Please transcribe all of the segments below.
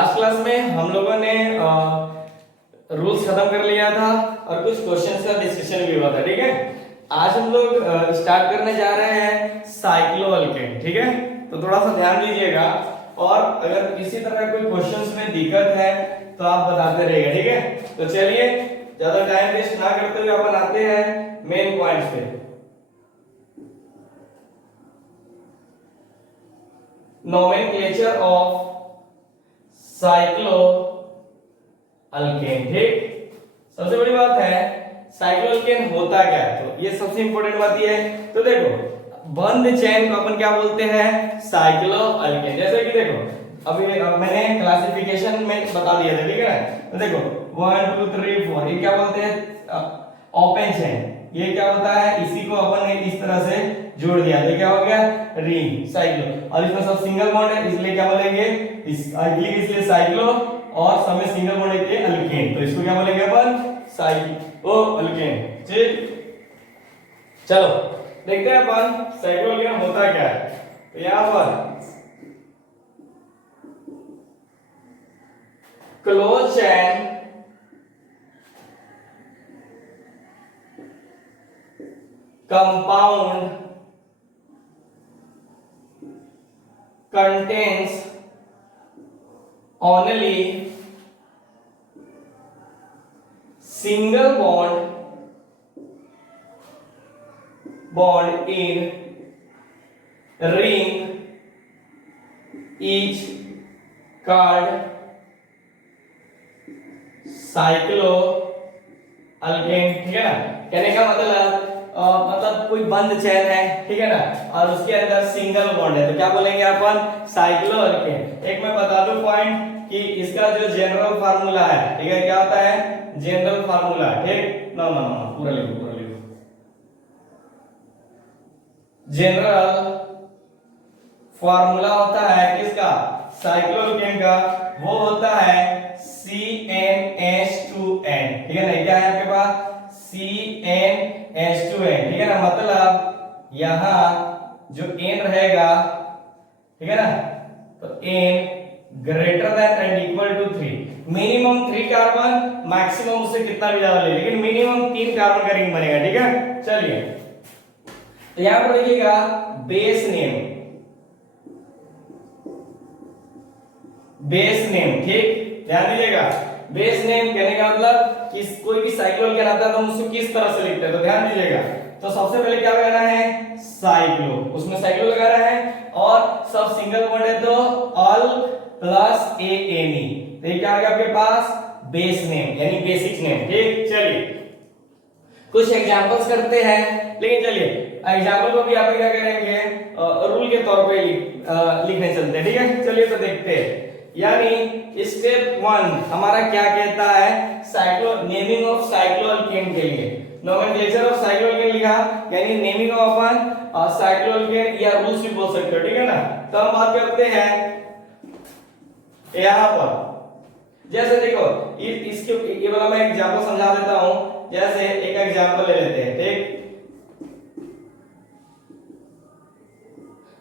Last class में हम लोगों ने रूल्स खत्म कर लिया था और कुछ क्वेश्चंस का डिस्कशन भी हुआ था, ठीक है। आज हम लोग स्टार्ट करने जा रहे हैं साइक्लोअल्केन, ठीक है। तो थोड़ा सा ध्यान दीजिएगा और अगर किसी तरह कोई क्वेश्चंस में दिक्कत है तो आप बताते रहिएगा, ठीक है। तो चलिए ज्यादा टाइम वेस्ट ना करते हुए अपन आते हैं मेन पॉइंट्स पे। नोमेनक्लेचर ऑफ साइक्लोअल्केन, ठीक। सबसे बड़ी बात है साइक्लोअल्केन होता क्या है, तो ये सबसे इंपॉर्टेंट बात ये है। तो देखो बंद चेन को अपन क्या बोलते हैं, साइक्लोअल्केन। जैसे कि देखो अभी मैंने क्लासिफिकेशन में बता दिया था, ठीक है। तो देखो 1 2 3 4 ये क्या बोलते हैं, ओपन चेन। ये क्या होता है, इसी को अपन ने इस तरह से जोड़ दिया तो क्या हो गया, रिंग साइक्लो। और इसमें सब सिंगल बॉन्ड है इसलिए क्या बोलेंगे, इसलिए साइक्लो, और सब में सिंगल बॉन्ड है अल्केन, तो इसको क्या बोलेंगे अपन, साइक्लोअल्केन, ठीक। चलो देखते हैं अपन साइक्लोअल्केन होता क्या है। तो यहां पर close chain compound contains only single bond in ring each called साइक्लोअल्केन, ठीक है ना। कहने का मतलब मतलब कोई बंद चेन है, ठीक है ना, और उसके अंदर सिंगल बॉन्ड है तो क्या बोलेंगे अपन, साइक्लोअल्केन। एक मैं बता दूं पॉइंट कि इसका जो जनरल फार्मूला है, ठीक है, क्या होता है, जनरल फार्मूला, ठीक। ना ना ना पूरा लिखो। जनरल फार्मूला होता है किसका, साइक्लोअल्केन का, वो होता है CnH2n, ठीक है ना। क्या है आपके पास, CnH2n, ठीक है ना। मतलब यहां जो n रहेगा, ठीक है ना, तो n greater than and equal to 3, minimum 3 carbon, maximum उससे कितना भी ज्यादा ले, लेकिन मिनिमम 3 कार्बन का रिंग बनेगा, ठीक है। चलिए तो यहां पर देखिएगा बेस नेम, ठीक, ध्यान दीजिएगा। बेस नेम कहने का मतलब कि कोई भी साइक्लोअल्केन आता है तो हम उसको किस तरह से लिखते हैं, तो ध्यान दीजिएगा। तो सबसे पहले क्या लगाना है, साइक्लो, उसमें साइक्लो लगाना है, और सब सिंगल बॉन्ड है तो अल प्लस ANE, तो ये क्या आ गया आपके पास, बेस नेम यानी बेसिक नेम, ठीक। चलिए कुछ एग्जांपल्स करते हैं, लेकिन चलिए एग्जांपल को भी आप क्या करेंगे, रूल के तौर पे लिखने चलते हैं, ठीक है। चलिए तो देखते हैं। यानी स्टेप 1 हमारा क्या कहता है, साइक्लो नेमिंग ऑफ साइक्लोअल्केन के लिए नोमेनक्लेचर ऑफ साइक्लोअल्केन लिखा, यानी नेमिंग ऑफ अपन साइक्लोअल्केन या रूल्स भी बोल सकते हो, ठीक है ना। तो हम बात करते हैं यहां पर, जैसे देखो इसके ये वाला मैं एग्जांपल समझा देता हूं। जैसे एक एग्जांपल ले लेते हैं, ठीक।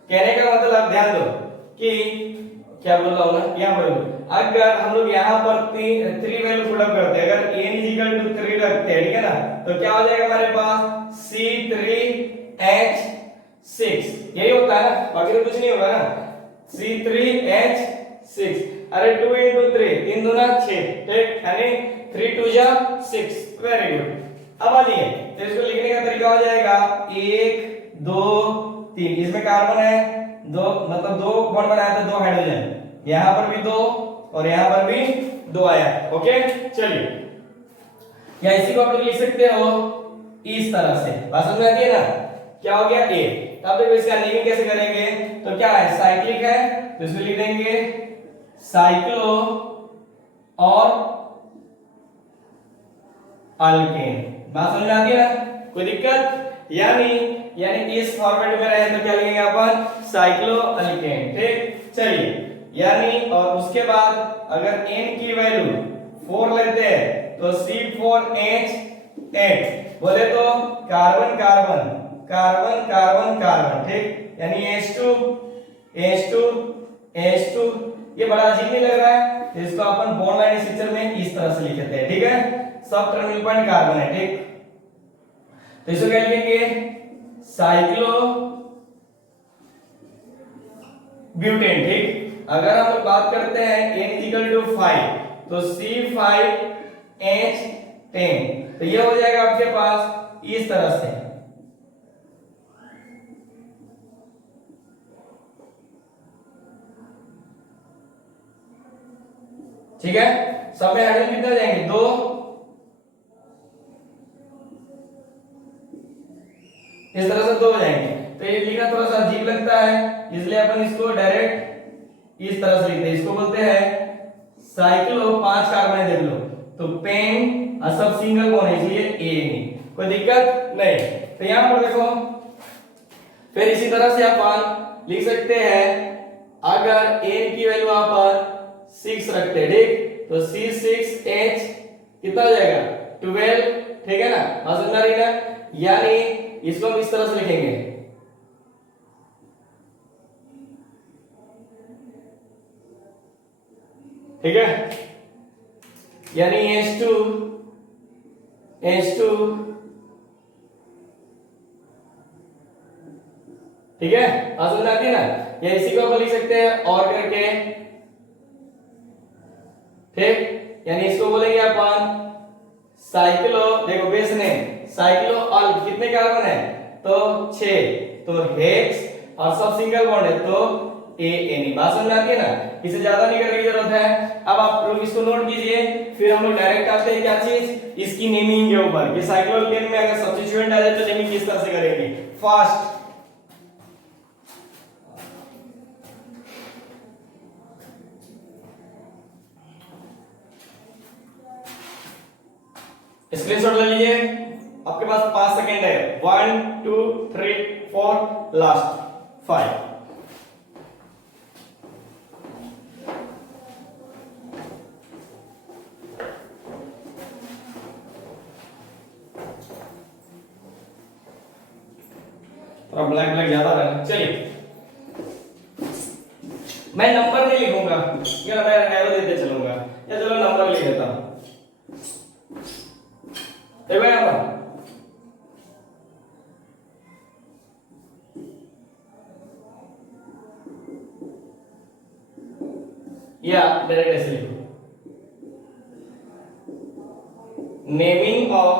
कहने का मतलब ध्यान दो कि क्या बोल रहा हूं ना, यहां पर अगर हम लोग यहां पर 3 वैल्यू पुट अप करते हैं, अगर n = 3 रखते हैं, ठीक है ना, तो क्या हो जाएगा हमारे पास C3H6, यही होता है ना, बाकी तो कुछ नहीं होगा ना, C3H6। अरे 2 × 3 3 दूना 6, ठीक, यानी 3 2 जा 6, वेरी गुड। अब आ जाइए तो इसको लिखने का तरीका हो जाएगा 1 2 3, इसमें कार्बन है 2, मतलब 2 बॉन्ड बनाया तो 2 हाइड्रोजन, यहां पर भी 2 और यहां पर भी 2 आया, ओके। चलिए या इसी को आप लोग लिख सकते हो इस तरह से, बात समझ में आती है ना। क्या हो गया A, तब देखो इसका नेमिंग कैसे करेंगे, तो क्या है, साइक्लिक है तो इसको लिख देंगे साइक्लो और अल्केन, बात समझ में आती है ना, कोई दिक्कत। यानी इस फॉर्मेट में रहे तो क्या लिखेंगे अपन, साइक्लोअल्केन, ठीक। चलिए यानी और उसके बाद अगर n की वैल्यू 4 लेते हैं तो C4H8, बोले तो carbon carbon carbon carbon carbon, ठीक, यानी H2 H2 H2, ये बड़ा अजीब नहीं लग रहा है, तो इसको अपन बॉन्ड लाइन स्ट्रक्चर में इस तरह से लिखते हैं, ठीक है। सब टर्मिनल पॉइंट कार्बन है, ठीक। तो इसको क्या लिखेंगे, साइक्लो ब्यूटेन, ठीक। अगर हम लोग बात करते हैं N=5 तो C5H10, तो ये हो जाएगा आपके पास इस तरह से, ठीक है। सब में हाइड्रोजन कितने हो जाएंगे, 2। इस तरह से 2 हो जाएंगे। तो ये लिखना थोड़ा सा अजीब लगता है, इसलिए अपन इसको डायरेक्ट इस तरह से लिखते हैं। इसको बोलते हैं साइक्लो, 5 कार्बन है देख लो, तो पेन और सब सिंगल बॉन्ड है, इसलिए एन, कोई दिक्कत नहीं। तो यहां पर देखो, फिर इसी तरह से अपन लिख सकते हैं, अगर एन की वैल्यू वहां पर 6 रखते हैं, ठीक, तो C6H कितना हो जाएगा, 12, ठीक है ना, समझ में आ रही है ना। यानी इसको हम इस तरह से लिखेंगे, ठीक है, यानी H2 ठीक है, समझ में आती है ना। या इसी को अपन लिख सकते हैं और करके, ठीक, यानी इसको बोलेंगे अपन साइक्लो, देखो बेस नेम साइक्लो अल, कितने कार्बन है, तो 6, तो H और सब सिंगल बॉन्ड है, तो AN, बात समझ में आती है ना। इसे ज्यादा नहीं करने की जरूरत है। अब आप लोग इसको नोट कीजिए, फिर हम लोग डायरेक्ट आते हैं क्या चीज, इसकी नेमिंग के ऊपर, कि साइक्लोअल्केन में अगर सब्स्टिट्यूएंट आ जाए तो नेमिंग किस तरह से करेंगे। फास्ट, स्क्रीनशॉट ले लीजिए, आपके पास 5 सेकेंड है, 1 2 3 4 लास्ट 5। थोड़ा ब्लैक ब्लैक ज्यादा है, चलिए मैं नंबर नहीं लिखूंगा, या मैं एरो देते चलूंगा, या चलो नंबर लिख देता हूं। देखो यहां पर या डायरेक्ट ऐसे लिखो, नेमिंग ऑफ,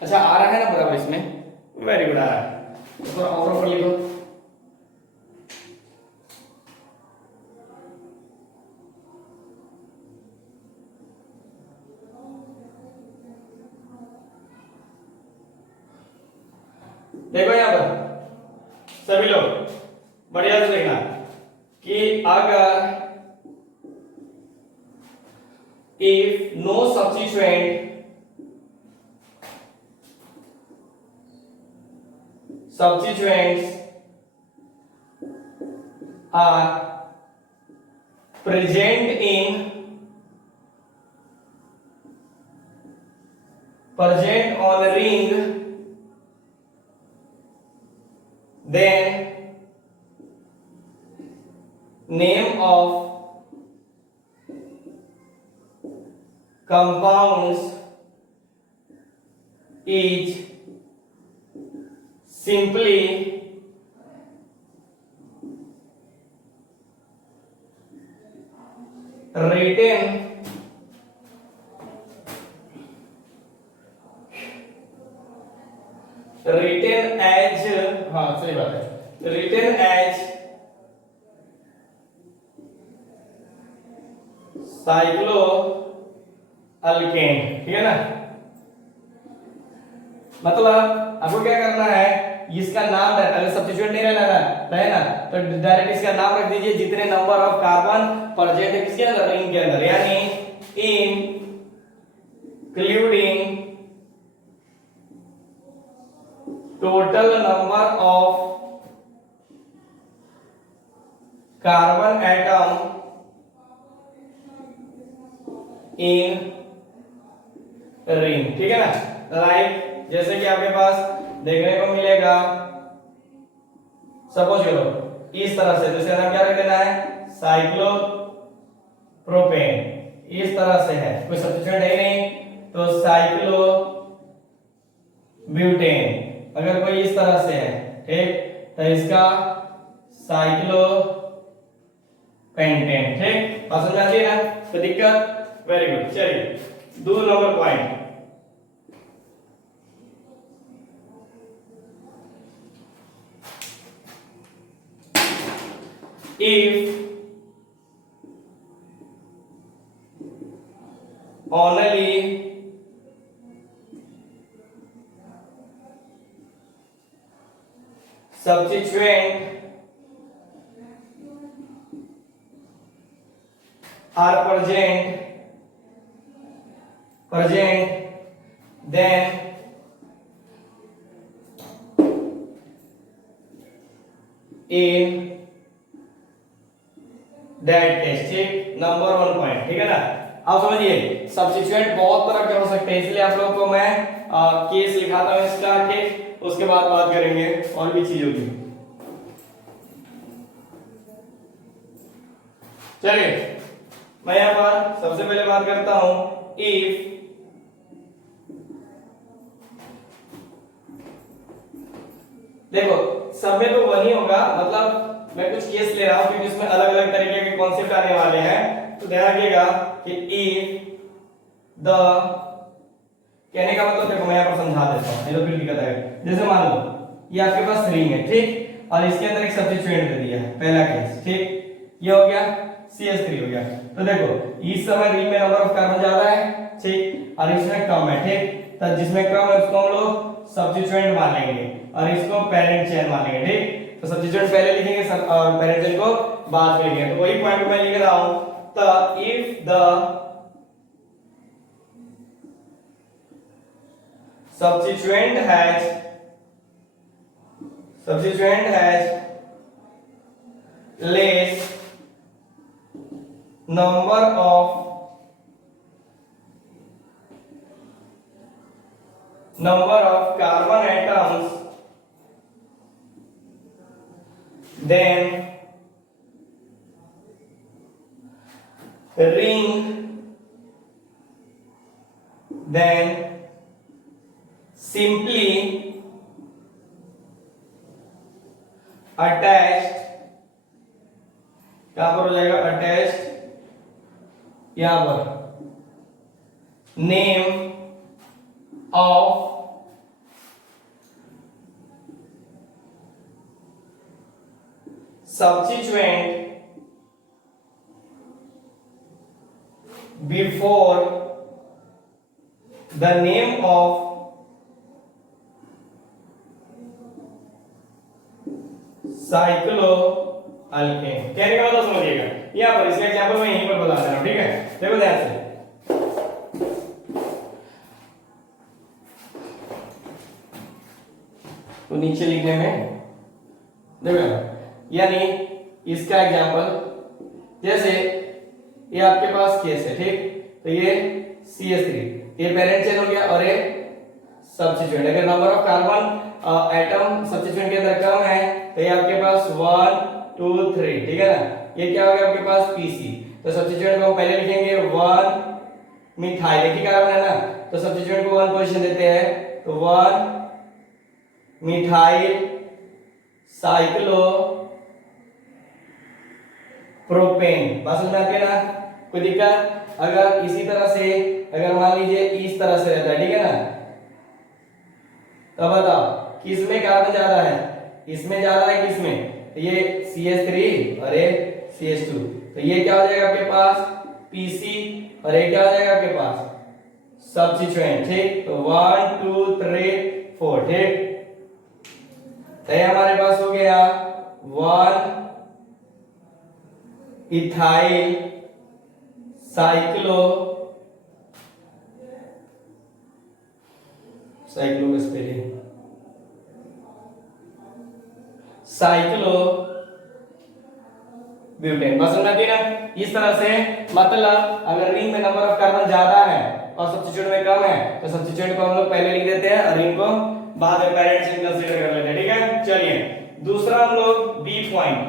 अच्छा आ रहा है ना बराबर इसमें, वेरी गुड आ रहा है, थोड़ा और ऊपर लिखो, देखो यहां पर सभी लोग बढ़िया से देखना कि अगर if no substituents are present on ring, then name of compounds is simply written as, हाँ सही बात है, written as साइक्लोअल्केन, ठीक है ना। मतलब आपको क्या करना है, इसका नाम, अगर सब्स्टिट्यूएंट नहीं रहना है ना, तो डायरेक्ट इसका नाम रख दीजिए जितने नंबर ऑफ कार्बन प्रेजेंट है किसके अंदर, रिंग के अंदर, यानी including total number of carbon atom in ring, ठीक है ना। लाइक जैसे कि आपके पास देखने को मिलेगा, सपोज करो इस तरह से, तो इसका नाम क्या रख देना है, साइक्लोप्रोपेन, इस तरह से है, कोई सब्स्टिट्यूएंट है नहीं तो साइक्लोब्यूटेन, अगर कोई इस तरह से है ठीक तो इसका साइक्लोपेंटेन। ठीक समझ में आती है ना, तो दिक्कत, वेरी गुड। चलिए 2 number point, if only substituent are present then in that case, ठीक नंबर 1 पॉइंट, ठीक है ना। अब समझिए सब्स्टिट्यूएंट बहुत तरह के हो सकते हैं, इसलिए आप लोगों को मैं केस लिखाता हूं इसका, ठीक उसके बाद बात करेंगे और भी चीजों की। चलिए मैं यहां पर सबसे पहले बात करता हूं इफ देखो सब में तो वही होगा, मतलब मैं कुछ केस ले रहा हूं क्योंकि इसमें अलग अलग तरीके के कॉन्सेप्ट आने वाले हैं, तो ध्यान रखिएगा कि इफ द, कहने का मतलब देखो मैं यहां पर समझा देता हूं, ये तो फिर दिक्कत है। जैसे मान लो ये आपके पास रिंग है ठीक, और इसके अंदर एक सब्स्टिट्यूएंट दे दिया है, पहला केस ठीक, ये हो गया CH3 हो गया। तो देखो इस समय रिंग में नंबर ऑफ कार्बन ज्यादा है ठीक, और इसमें कम है ठीक, तो जिसमें कम है उसको हम लोग सब्स्टिट्यूएंट मान लेंगे और इसको पेरेंट चेन मान लेंगे ठीक। तो सब्स्टिट्यूएंट पहले लिखेंगे और पेरेंट चेन को बाद में लिखेंगे, तो वही पॉइंट मैं लिख रहा हूं। तो if the substituent has less number of carbon atoms then simply attached, कहां पर हो जाएगा अटैच्ड, यहां पर name of substituent before the name of साइक्लोअल्केन। कहने का मतलब समझिएगा, यहां पर इसका एग्जांपल मैं यहीं पर बता दे रहा हूं ठीक है, देखो ध्यान से। तो नीचे लिखने में देखो, यानी इसका एग्जांपल जैसे ये आपके पास केस है ठीक, तो ये CH3 ये पेरेंट चेन हो गया और ये सब्स्टिट्यूएंट, अगर number of carbon atom substituent के अंदर कम है तो ये आपके पास 1 2 3 ठीक है ना, ये क्या हो गया आपके पास PC, तो सब्स्टिट्यूएंट को हम पहले लिखेंगे 1 मिथाइल, एक ही कार्बन है ना, तो सब्स्टिट्यूएंट को 1 पोजीशन देते हैं, तो 1 मिथाइल साइक्लो प्रोपेन। बात समझ में आती है ना, कोई दिक्कत? अगर इसी तरह से अगर मान लीजिए इस तरह से रहता है ठीक है ना, तो बताओ किसमें कार्बन ज्यादा है, इसमें ज्यादा है किसमें, तो ये CH3 और ये CH2, तो ये क्या हो जाएगा आपके पास PC और ये क्या हो जाएगा आपके पास सब्स्टिट्यूएंट ठीक, तो 1 2 3 4 ठीक, तो ये हमारे पास हो गया 1 इथाइल साइक्लो ब्यूटेन। बस समझ आती है ना, इस तरह से मतलब अगर रिंग में नंबर ऑफ कार्बन ज्यादा है और सब्स्टिट्यूएंट में कम है तो सब्स्टिट्यूएंट को हम लोग पहले लिख देते हैं और रिंग को बाद में पेरेंट चेन कंसीडर कर लेते हैं ठीक है। चलिए दूसरा हम लोग बी पॉइंट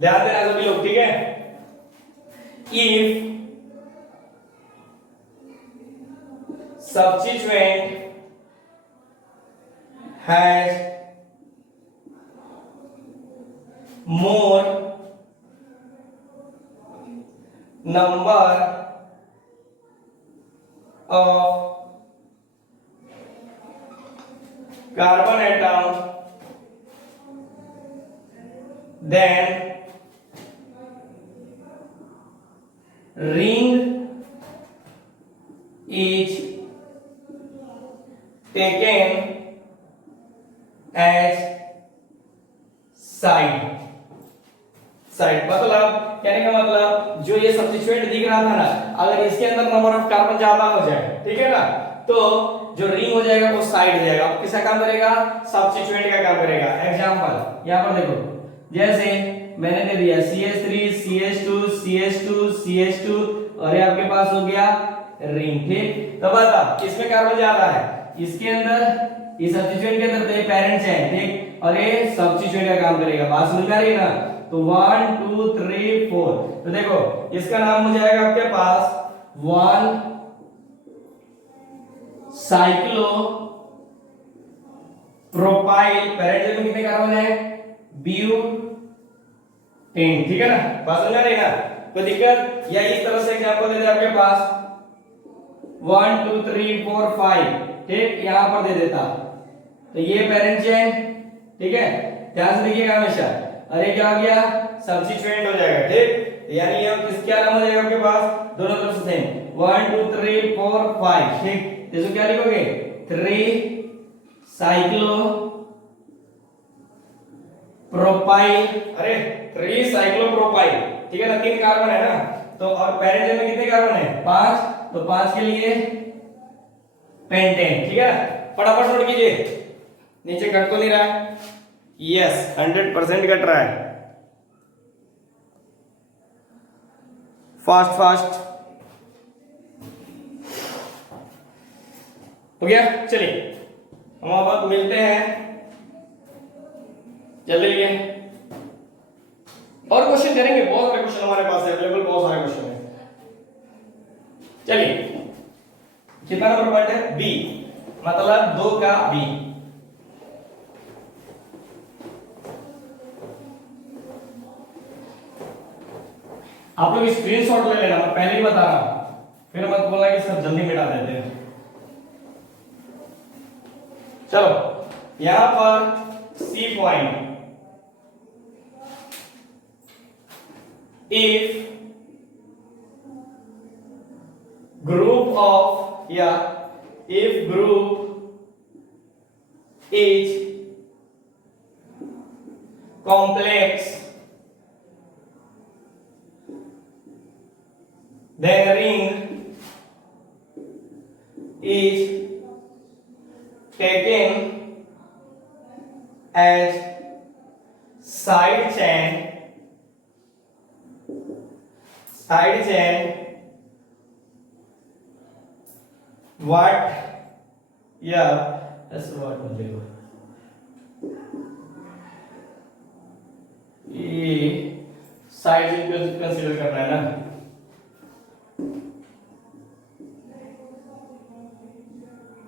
ध्यान देना सभी लोग, ठीक है। If substituent has more number of carbon atom then ring is taken as side। मतलब कहने का मतलब जो ये सब्स्टिट्यूएंट दिख रहा था ना, अगर इसके अंदर नंबर ऑफ कार्बन ज्यादा हो जाए, ठीक है ना, तो जो रिंग हो जाएगा वो साइड हो जाएगा। अब किसका काम करेगा? सब्स्टिट्यूएंट का काम करेगा। एग्जांपल यहां पर देखो, जैसे मैंने दे दिया CH3 CH2 CH2 CH2 और ये आपके पास हो गया रिंग, ठीक। तो बता इसमें कार्बन ज्यादा है, इसके अंदर इस सब्स्टिट्यूएंट के अंदर तो ये पेरेंट्स है, ठीक, और ये सब्स्टिट्यूएंट का काम करेगा। बात समझ में आ रही है ना? तो 1 2 3 4, तो देखो इसका नाम हो जाएगा आपके पास 1 साइक्लो प्रोपाइल। पेरेंट्स में कितने कार्बन है? ब्यूटेन, ठीक है ना? बात समझ में आ रही है ना? कोई दिक्कत? या इस तरह से एग्जांपल दे दे आपके पास 1 2 3 4 5, ठीक, यहां पर दे देता, तो ये पेरेंट चेन, ठीक है, ध्यान से देखिएगा हमेशा। अरे क्या हो गया? सब्स्टिट्यूएंट हो जाएगा, ठीक। यानी ये किस क्या नाम हो जाएगा आपके पास? दोनों तरफ से सेम 1 2 3 4 5, ठीक। इसको क्या लिखोगे? 3 साइक्लो प्रोपाइल। अरे 3 साइक्लो प्रोपाइल, ठीक है ना? 3 कार्बन है ना, तो और पेरेंट चेन में कितने कार्बन है? 5, तो 5 के लिए पेंटेन, ठीक है ना? फटाफट नोट कीजिए, नीचे कट तो नहीं रहा है? यस, 100% कट रहा है। फास्ट फास्ट हो गया। चलिए हम अब मिलते हैं जल्दी। और क्वेश्चन करेंगे, बहुत सारे क्वेश्चन हमारे पास है अवेलेबल, बहुत सारे क्वेश्चन है। चलिए कितना नंबर पॉइंट है? बी, मतलब 2 का बी। आप लोग स्क्रीनशॉट ले लेना, मैं पहले ही बता रहा हूं, फिर मत बोलना कि सर जल्दी मिटा देते हैं। चलो यहां पर C point, if group of या if group is complex then ring is taken as side chain what, yeah that's what मत लिखो, ये साइड चेन कंसीडर करना है ना।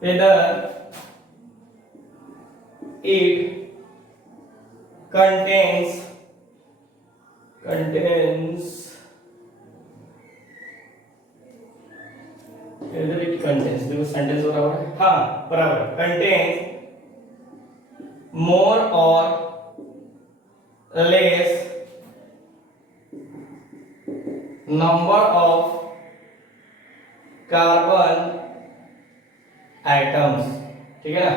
whether it contains देखो सेंटेंस बराबर है, हाँ बराबर, contains more or less number of carbon atoms, ठीक है ना?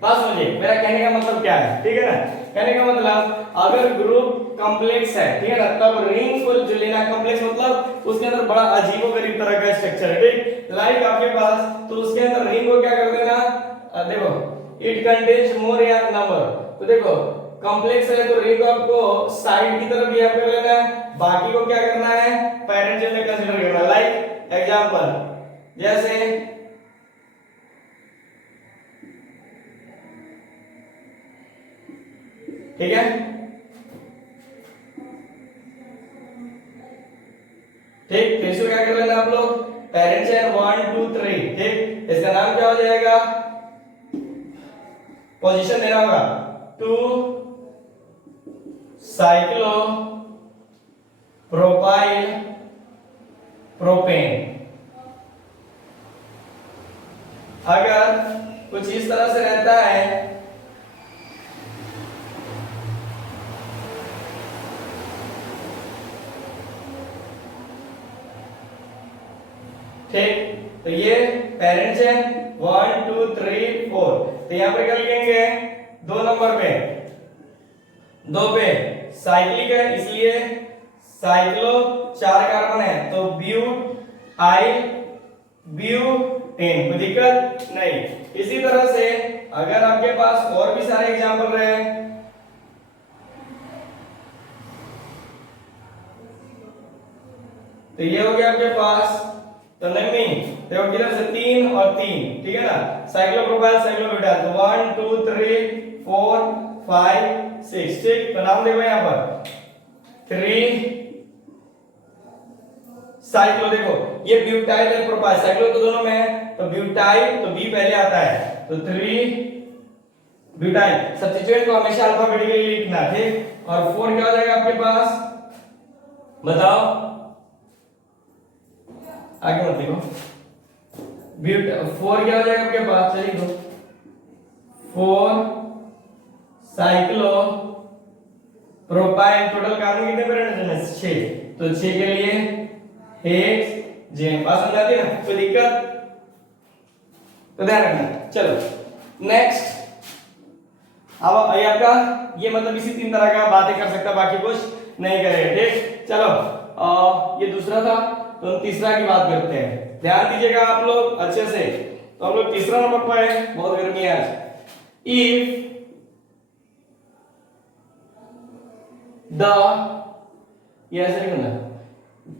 बात समझिए, मेरा कहने का मतलब क्या है, ठीक है ना? कहने का मतलब अगर ग्रुप कॉम्प्लेक्स है, ठीक है ना, तब रिंग को जो लेना, कॉम्प्लेक्स मतलब उसके अंदर बड़ा अजीबोगरीब तरह का स्ट्रक्चर है, ठीक, लाइक आपके पास, तो उसके अंदर रिंग को क्या कर देना, देखो इट कंटेन्स मोर या नंबर, तो देखो कॉम्प्लेक्स है तो रिंग को आपको साइड की तरफ बिहेव कर लेना है, बाकी को क्या करना है? पेरेंट चेन में कंसीडर करना है। लाइक एग्जांपल, जैसे ठीक है, ठीक, तो इसको क्या कर लेना आप लोग, पेरेंट चेन 1 2 3, ठीक, इसका नाम क्या हो जाएगा, पोजीशन देना होगा 2 साइक्लो प्रोपाइल प्रोपेन। अगर कुछ इस तरह से रहता है, ठीक, तो ये पेरेंट चेन 1 2 3 4, तो यहां पर क्या लिखेंगे, 2 नंबर पे 2 पे साइक्लिक है इसलिए साइक्लो 4 कार्बन है तो ब्यूटाइल ब्यूटेन, कोई दिक्कत नहीं। इसी तरह से अगर आपके पास और भी सारे एग्जांपल रहे, तो ये हो गया आपके पास, तो नहीं देखो किधर से 3 और 3, ठीक है ना, साइक्लोप्रोपाइल साइक्लोब्यूटाइल, तो 1 2 3 4 5 6, ठीक, तो नाम देखो यहां पर 3 साइक्लो, देखो ये ब्यूटाइल है प्रोपाइल, साइक्लो तो दोनों में है, तो ब्यूटाइल तो बी पहले आता है, तो 3 ब्यूटाइल, सब्स्टिट्यूएंट को हमेशा अल्फाबेटिकली लिखना, ठीक, और 4 क्या हो जाएगा आपके पास, बताओ, आगे मत लिखो, 4 क्या हो जाएगा आपके पास, चलिए दो 4 साइक्लो प्रोपाइल, टोटल कार्बन कितने पेरेंट हैं, 6, तो 6 के लिए हेक्सेन, बात समझ आती है ना, कोई दिक्कत, तो ध्यान रखना। चलो नेक्स्ट, अब ये आपका ये मतलब इसी 3 तरह का बातें कर सकता, बाकी कुछ नहीं करेगा, ठीक, चलो ये दूसरा था, तो हम तीसरा की बात करते हैं, ध्यान दीजिएगा आप लोग अच्छे से, तो हम लोग तीसरा नंबर पर है, बहुत गर्मी है आज, इफ द, ये ऐसे लिखना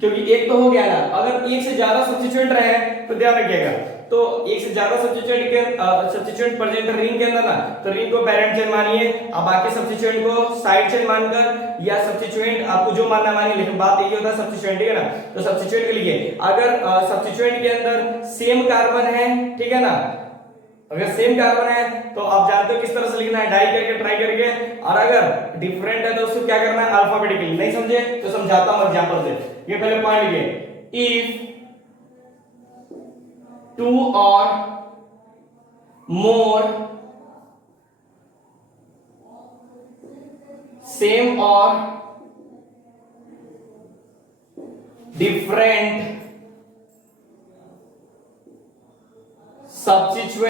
क्योंकि एक तो हो गया ना, अगर एक से ज्यादा सब्स्टिट्यूएंट रहे तो ध्यान रखिएगा, तो एक से ज्यादा सब्स्टिट्यूएंट प्रेजेंट रिंग के अंदर ना, तो रिंग को पेरेंट चेन मानिए, अब बाकी सब्स्टिट्यूएंट को साइड चेन मानकर, या सब्स्टिट्यूएंट आपको जो मानना मानिए, लेकिन बात यही होता है सब्स्टिट्यूएंट, ठीक है ना, तो सब्स्टिट्यूएंट के लिए अगर सब्स्टिट्यूएंट के अंदर सेम कार्बन है, ठीक है ना, अगर सेम कार्बन है तो आप जानते हो किस तरह से लिखना है, डाई करके ट्राई करके, और अगर डिफरेंट है तो उसको क्या करना है, अल्फाबेटिकली, नहीं समझे तो समझाता हूं एग्जांपल से, ये पहले पॉइंट लिखिए, इफ 2 और मोर सेम और डिफरेंट सब्स्टिट्यूएंट